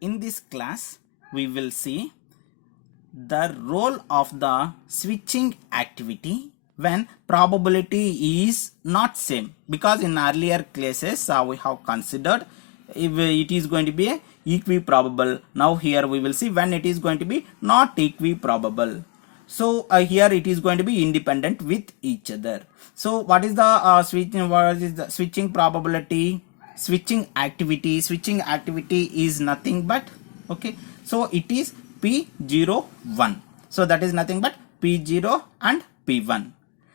In this class, we will see the role of the switching activity when probability is not same, because in earlier classes we have considered if it is going to be a equiprobable. Now here we will see when it is going to be not equiprobable. So here it is going to be independent with each other. So what is the switching probability? Switching activity is nothing but, okay, so it is P01. So that is nothing but P0 and P1.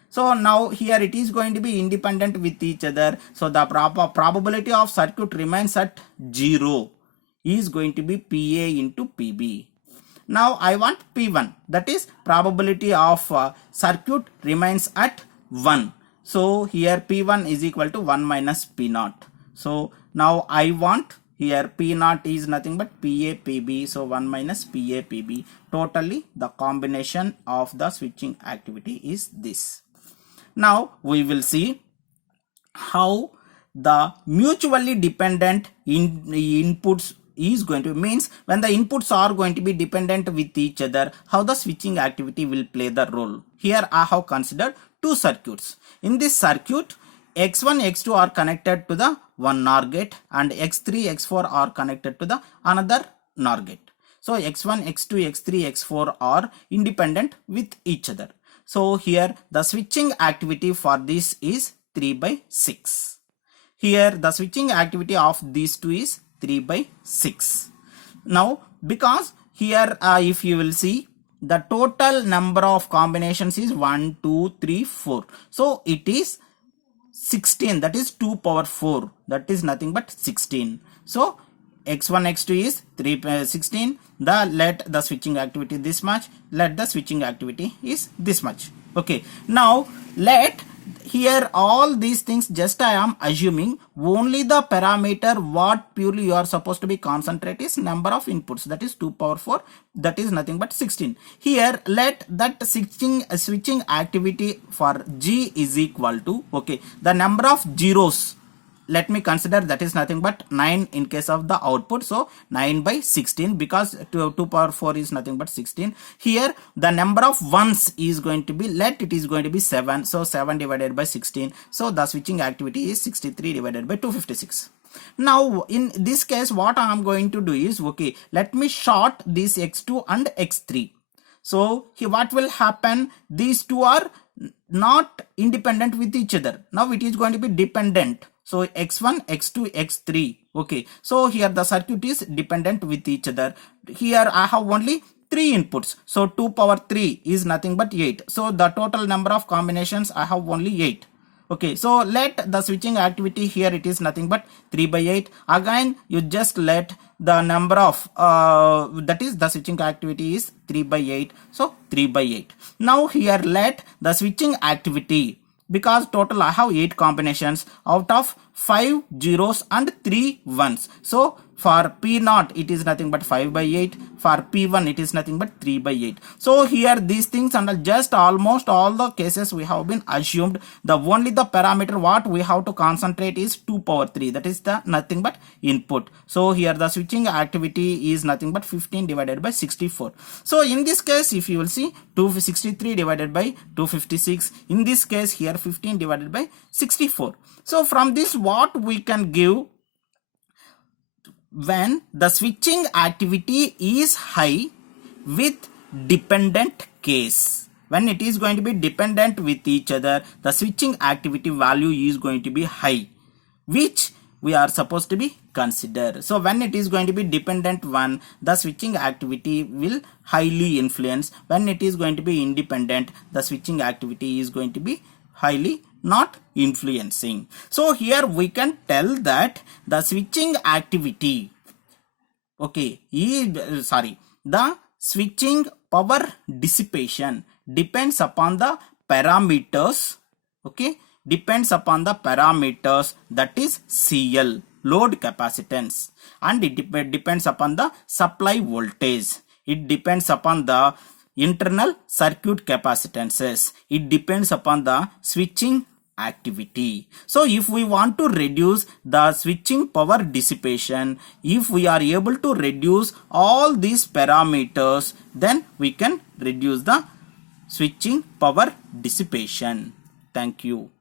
So now here it is going to be independent with each other. So the probability of circuit remains at 0 is going to be PA into PB. Now I want P1, that is probability of circuit remains at 1. So here P1 is equal to 1 minus P0. So now I want here P0 is nothing but PA PB. So 1 minus PA PB. Totally the combination of the switching activity is this. Now we will see how the mutually dependent inputs is going to means when the inputs are going to be dependent with each other, how the switching activity will play the role. Here I have considered two circuits. In this circuit, X1, X2 are connected to the one NOR gate and X3, X4 are connected to the another NOR gate. So X1, X2, X3, X4 are independent with each other. So here the switching activity for this is 3 by 6. Here the switching activity of these two is 3 by 6. Now because here if you will see the total number of combinations is 1, 2, 3, 4. So it is 16, that is 2 power 4, that is nothing but 16. So x1 x2 is 16. Let the switching activity this much, let the switching activity is this much. Okay, now let here all these things just I am assuming only the parameter what purely you are supposed to be concentrate is number of inputs, that is 2 power 4, that is nothing but 16. Here let that switching activity for G is equal to, okay, the number of zeros, let me consider that is nothing but 9 in case of the output. So 9 by 16 because 2 power 4 is nothing but 16. Here the number of ones is going to be, let it is going to be 7. So 7 divided by 16. So the switching activity is 63 divided by 256. Now in this case what I am going to do is, okay, let me short this x2 and x3. So here what will happen, these two are not independent with each other. Now it is going to be dependent. So x1, x2, x3. Okay. So here the circuit is dependent with each other. Here I have only 3 inputs. So 2 power 3 is nothing but 8. So the total number of combinations I have only 8. Okay. So let the switching activity here it is nothing but 3 by 8. Again you just let the number of that is the switching activity is 3 by 8. So 3 by 8. Now here let the switching activity, because total I have 8 combinations out of 5 zeros and 3 ones. So for P0 it is nothing but 5 by 8. For P1 it is nothing but 3 by 8. So here these things and just almost all the cases we have been assumed the only the parameter what we have to concentrate is 2 power 3, that is the nothing but input. So here the switching activity is nothing but 15 divided by 64. So in this case if you will see 263 divided by 256, in this case here 15 divided by 64. So from this what we can give, when the switching activity is high with dependent case, when it is going to be dependent with each other, the switching activity value is going to be high, which we are supposed to be consider. So when it is going to be dependent one, the switching activity will highly influence. When it is going to be independent, the switching activity is going to be highly not influencing. So here we can tell that the switching activity, okay, the switching power dissipation depends upon the parameters, okay, depends upon the parameters, that is CL, load capacitance, and it depends upon the supply voltage. It depends upon the internal circuit capacitances. It depends upon the switching activity. So if we want to reduce the switching power dissipation, if we are able to reduce all these parameters, then we can reduce the switching power dissipation. Thank you.